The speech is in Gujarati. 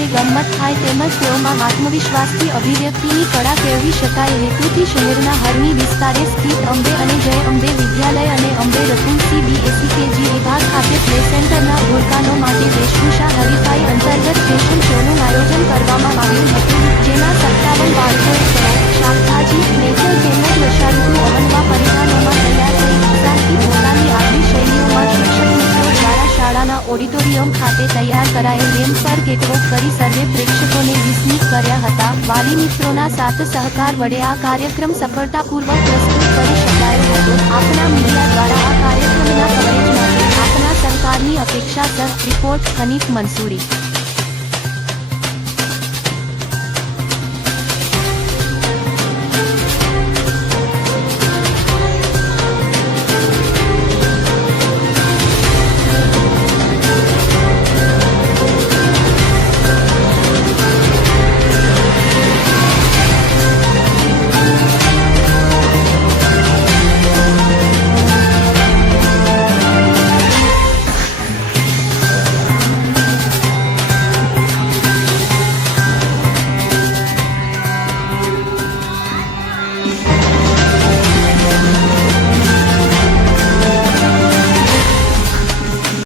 સાથે ગમત થાય તેમજ તેઓમાં આત્મવિશ્વાસથી અભિવ્યક્તિની કળા કેળવી શકાય હેતુથી શહેરના હરણી વિસ્તારે સ્થિત અંબે અને જય અંબે વિદ્યાલય અને અંબે રતુલ CBSE KG વિભાગ ખાતે પ્લેસેન્ટરના ભૂલકાનો માટે વેશભૂષા હરીફાઈ અંતર્ગત ફેશન શોનું આયોજન કરવામાં આવ્યું હતું, જેમાં 57 બાળકોએ ફળ, શાકભાજી, નેચર તેમજ વર્ષાઋતુ અવનવા પરિધાનોમાં તૈયાર થઈ ઉત્સાહથી પોતાની આગવી શૈલીઓમાં શિક્ષક મિત્રો દ્વારા શાળાના ઓડિટોરિયમ ખાતે તૈયાર કરાયેલ રેમ્પ પર કેટવોક કરી સર્વે પ્રેક્ષકોને વિસ્મિત કર્યા હતા. વાલી મિત્રોના સાથ સહકાર વડે આ કાર્યક્રમ સફળતાપૂર્વક પ્રસ્તુત કરી શકાયો હતો. આપના મીડિયા દ્વારા આ કાર્યક્રમના કવરેજ માટે આપના સરકારની અપેક્ષા સર રિપોર્ટ હનીફ મંસૂરી.